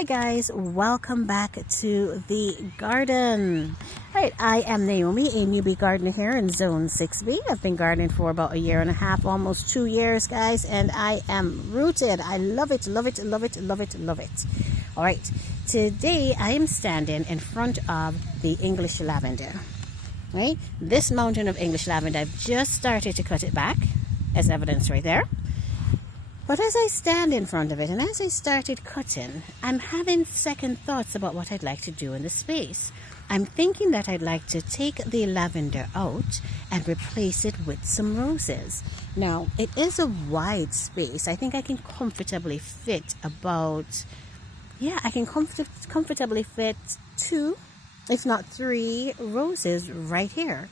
Hi guys, welcome back to the garden. Right, I am Naomi, a newbie gardener here in Zone 6B. I've been gardening for about a year and a half, almost 2 years, guys, and I am rooted. I love it, love it, love it, love it, love it. All right, today I am standing in front of the English lavender. Right, this mountain of English lavender, I've just started to cut it back, as evidence right there. But as I stand in front of it and as I started cutting, I'm having second thoughts about what I'd like to do in the space. I'm thinking that I'd like to take the lavender out and replace it with some roses. Now, it is a wide space. I think I can comfortably fit about, I can comfortably fit 2, if not 3 roses right here.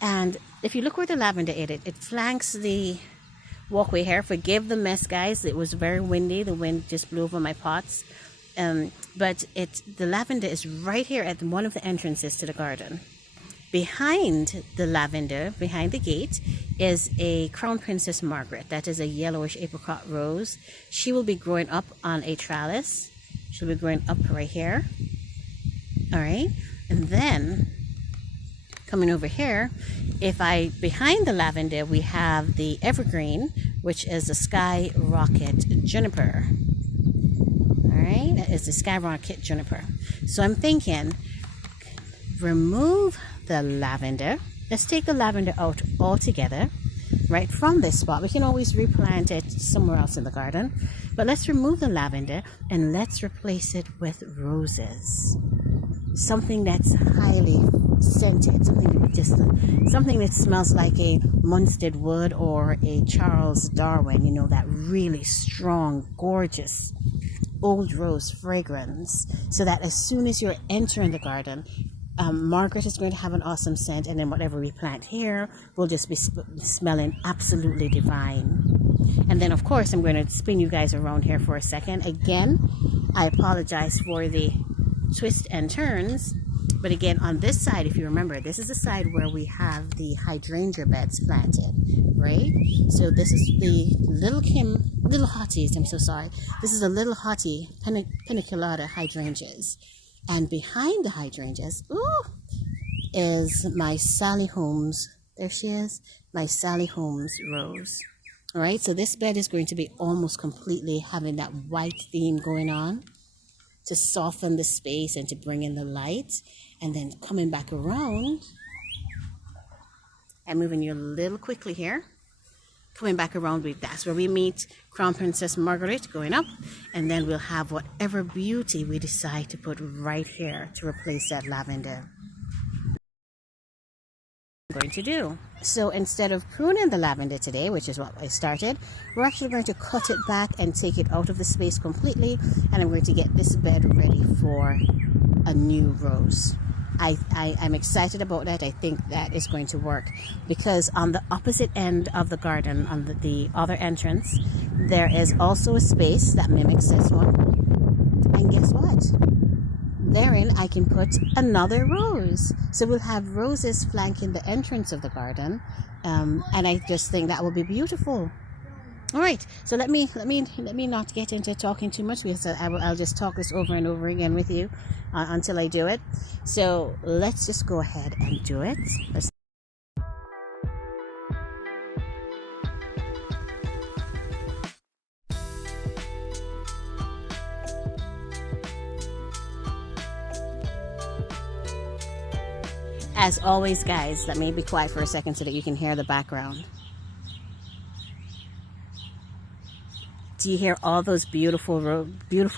And if you look where the lavender is, it flanks the walkway here. Forgive the mess, guys. It was very windy. The wind just blew over my pots. But the lavender is right here at one of the entrances to the garden. Behind the lavender, behind the gate, is a Crown Princess Margaret. That is a yellowish apricot rose. She will be growing up on a trellis. She'll be growing up right here. All right. And then coming over here, behind the lavender, we have the evergreen, which is the sky rocket juniper. All right, that is the sky rocket juniper. So I'm thinking, remove the lavender. Let's take the lavender out altogether, right from this spot. We can always replant it somewhere else in the garden, but let's remove the lavender and let's replace it with roses. Something that's highly scented, something that smells like a Munstead wood or a Charles Darwin, you know, that really strong, gorgeous old rose fragrance, so that as soon as you're entering the garden, Margaret is going to have an awesome scent, and then whatever we plant here will just be smelling absolutely divine. And then of course I'm going to spin you guys around here for a second. Again, I apologize for the twists and turns, but again, on this side, if you remember, this is the side where we have the hydrangea beds planted, right? So this is the little hotties, I'm so sorry. This is the little hottie paniculata hydrangeas. And behind the hydrangeas, is my Sally Holmes, there she is, my Sally Holmes rose. All right, so this bed is going to be almost completely having that white theme going on, to soften the space and to bring in the light. And then coming back around and moving you a little quickly here, coming back around, that's where we meet Crown Princess Margaret going up, and then we'll have whatever beauty we decide to put right here to replace that lavender. I'm going to do. So instead of pruning the lavender today, which is what I started, we're actually going to cut it back and take it out of the space completely, and I'm going to get this bed ready for a new rose. I'm excited about that. I think that is going to work, because on the opposite end of the garden, on the other entrance, there is also a space that mimics this one, and guess what? Therein I can put another rose, so we'll have roses flanking the entrance of the garden, and I just think that will be beautiful. All right, so let me not get into talking too much, because I'll just talk this over and over again with you until I do it. So let's just go ahead and do it. As always, guys, let me be quiet for a second so that you can hear the background. Do you hear all those beautiful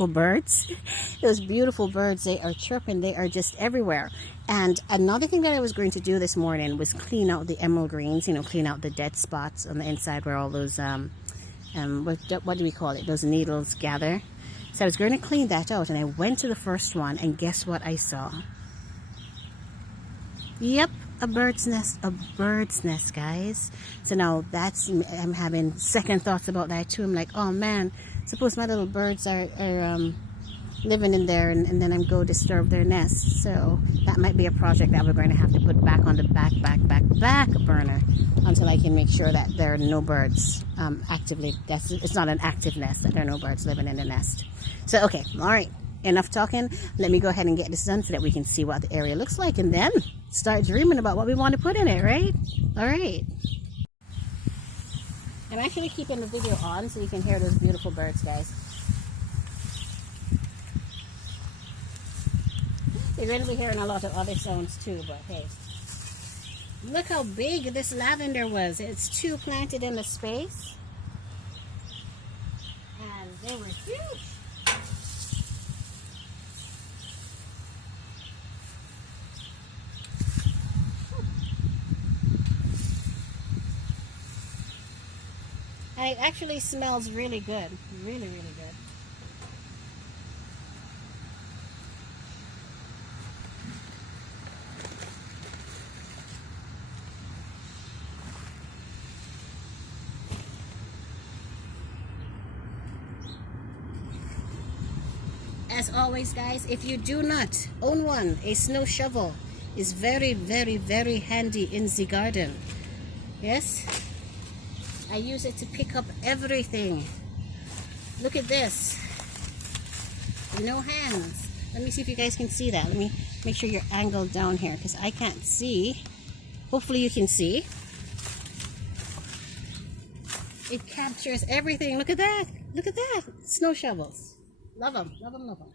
birds? Those beautiful birds, they are chirping. They are just everywhere. And another thing that I was going to do this morning was clean out the emerald greens, clean out the dead spots on the inside where all those, what do we call it? Those needles gather. So I was going to clean that out, and I went to the first one, and guess what I saw? Yep, a bird's nest, guys. So now I'm having second thoughts about that too. I'm like, oh man, suppose my little birds are living in there, and then I'm going to disturb their nest. So that might be a project that we're going to have to put back on the back burner until I can make sure that there are no birds actively. It's not an active nest, that there are no birds living in the nest. So okay, all right. enough talking. Let me go ahead and get this done so that we can see what the area looks like and then start dreaming about what we want to put in it, right? All right. I'm actually keeping the video on so you can hear those beautiful birds, guys. You're going to be hearing a lot of other sounds too, but hey. Look how big this lavender was. It's 2 planted in the space. And they were huge. And it actually smells really good. Really, really good. As always, guys, if you do not own one, a snow shovel is very, very, very handy in the garden. Yes, I use it to pick up everything. Look at this. No hands. Let me see if you guys can see that. Let me make sure you're angled down here because I can't see. Hopefully you can see. It captures everything. Look at that. Look at that. Snow shovels. Love them, love them, love them.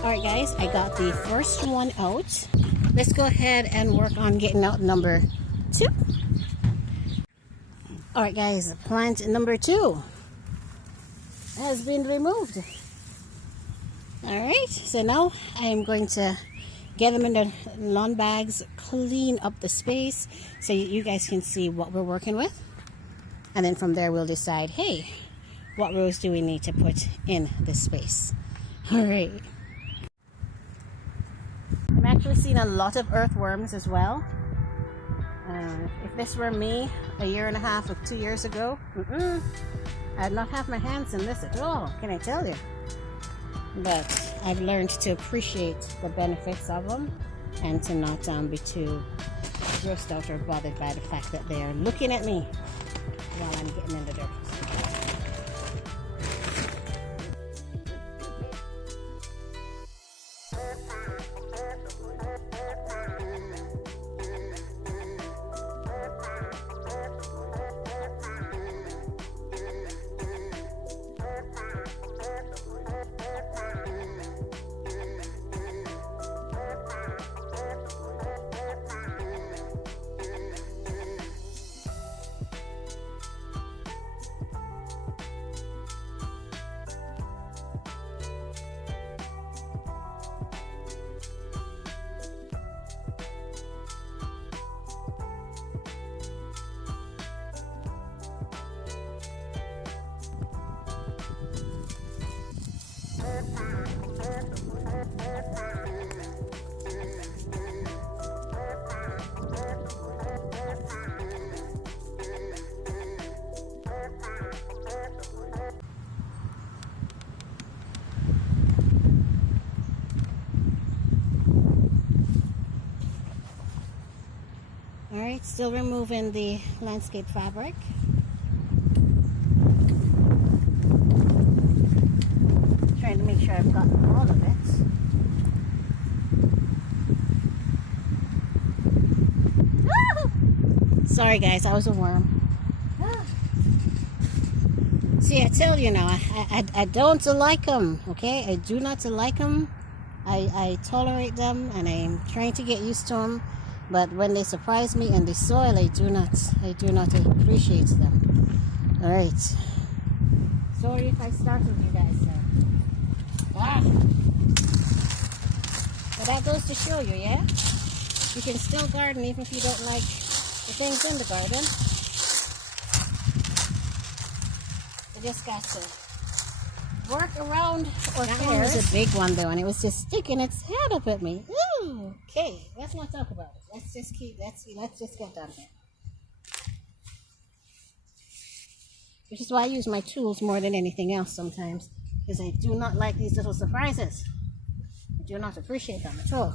Alright guys, I got the first one out. Let's go ahead and work on getting out number 2. Alright guys, plant number 2 has been removed. Alright, so now I am going to get them in the lawn bags, clean up the space so you guys can see what we're working with. And then from there we'll decide, hey, what rows do we need to put in this space? Alright. I'm actually seeing a lot of earthworms as well. If this were me a year and a half or 2 years ago, I'd not have my hands in this at all, can I tell you? But I've learned to appreciate the benefits of them and to not be too grossed out or bothered by the fact that they are looking at me while I'm getting in the dirt. Alright, still removing the landscape fabric. Trying to make make sure I've gotten all of it. Sorry guys, I was a worm. See, I tell you now, I don't like them, okay? I do not like them. I tolerate them and I'm trying to get used to them. But when they surprise me in the soil, I do not appreciate them. All right. Sorry if I startled you guys. But that goes to show you, yeah? You can still garden even if you don't like the things in the garden. I just got to work around. That one was a big one though, and it was just sticking its head up at me. Ooh, okay, let's not talk about it. Let's just get done here. Which is why I use my tools more than anything else sometimes, because I do not like these little surprises. I do not appreciate them at all.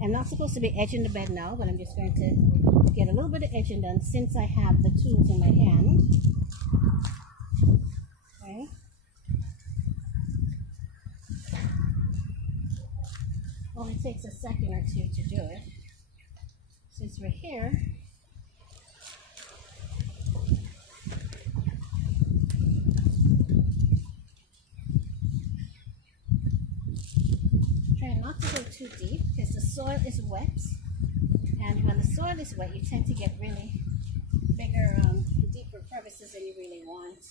I'm not supposed to be edging the bed now, but I'm just going to get a little bit of edging done since I have the tools in my hand. Okay. Only takes a second or two to do it. Since we're here, try not to go too deep because the soil is wet, and when the soil is wet you tend to get really bigger, deeper crevices than you really want.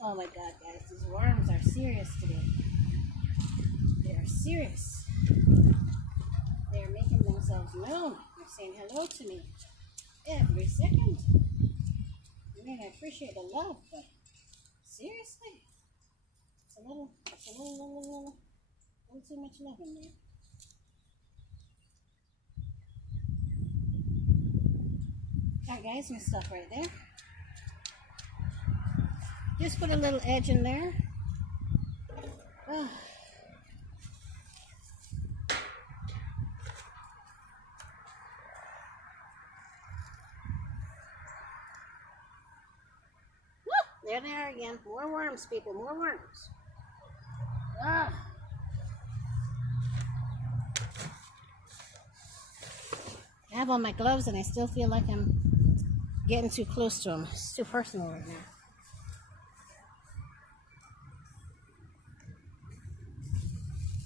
Oh my god guys, these worms are serious today. They are serious. They are making themselves known. They're saying hello to me every second. I mean, I appreciate the love, but seriously, it's a little too much love in there. Alright guys, I'm gonna stop right there. Just put a little edge in there. Oh. There they are again. More worms, people. More worms. Ah. I have on my gloves and I still feel like I'm getting too close to them. It's too personal right now.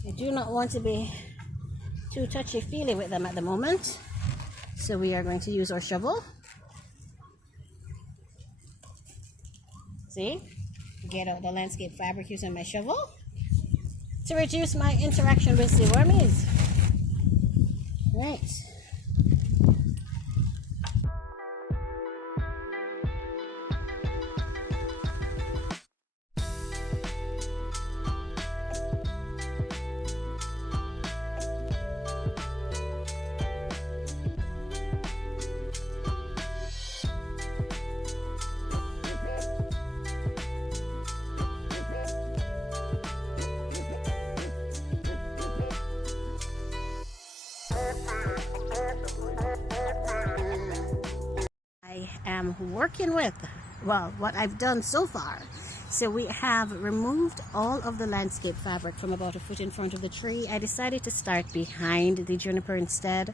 I do not want to be too touchy-feely with them at the moment. So we are going to use our shovel. See? Get out the landscape fabric using my shovel to reduce my interaction with the wormies. Right. Am working with, well, what I've done so far. So we have removed all of the landscape fabric from about a foot in front of the tree. I decided to start behind the juniper instead,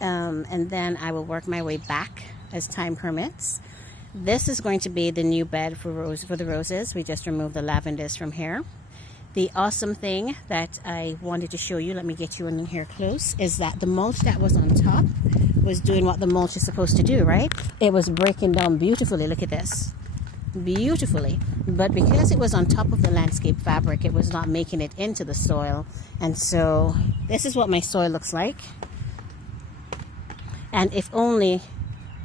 and then I will work my way back as time permits. This is going to be the new bed for the roses. We just removed the lavenders from here. The awesome thing that I wanted to show you, let me get you in here close, is that the mulch that was on top was doing what the mulch is supposed to do, right? It was breaking down beautifully. Look at this. Beautifully. But because it was on top of the landscape fabric, it was not making it into the soil. And so this is what my soil looks like. And if only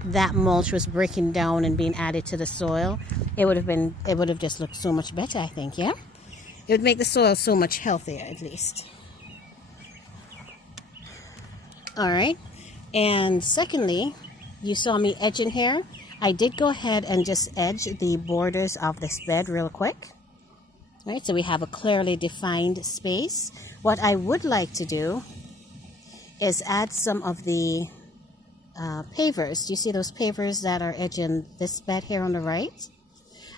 that mulch was breaking down and being added to the soil, it would have just looked so much better, I think, yeah? It would make the soil so much healthier, at least. All right. And secondly, you saw me edging here. I did go ahead and just edge the borders of this bed real quick. All right, so we have a clearly defined space. What I would like to do is add some of the pavers. Do you see those pavers that are edging this bed here on the right?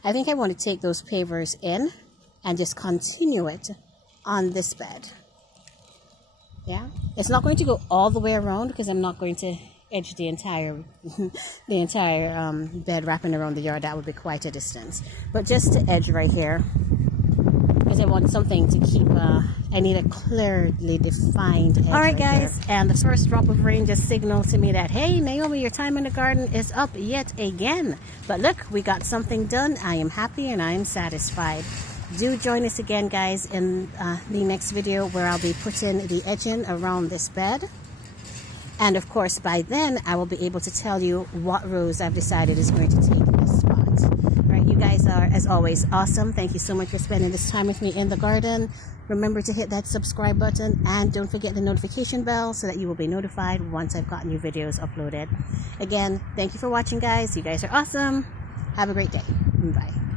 I think I want to take those pavers in and just continue it on this bed. Yeah, it's not going to go all the way around because I'm not going to edge the entire bed wrapping around the yard. That would be quite a distance, but just to edge right here, because I want something to keep I need a clearly defined edge. All right, guys, here. And the first drop of rain just signaled to me that, hey Naomi, your time in the garden is up yet again. But look, we got something done. I am happy and I am satisfied. Do join us again, guys, in the next video where I'll be putting the edging around this bed. And of course, by then, I will be able to tell you what rose I've decided is going to take this spot. All right, you guys are, as always, awesome. Thank you so much for spending this time with me in the garden. Remember to hit that subscribe button and don't forget the notification bell so that you will be notified once I've got new videos uploaded. Again, thank you for watching, guys. You guys are awesome. Have a great day. Bye.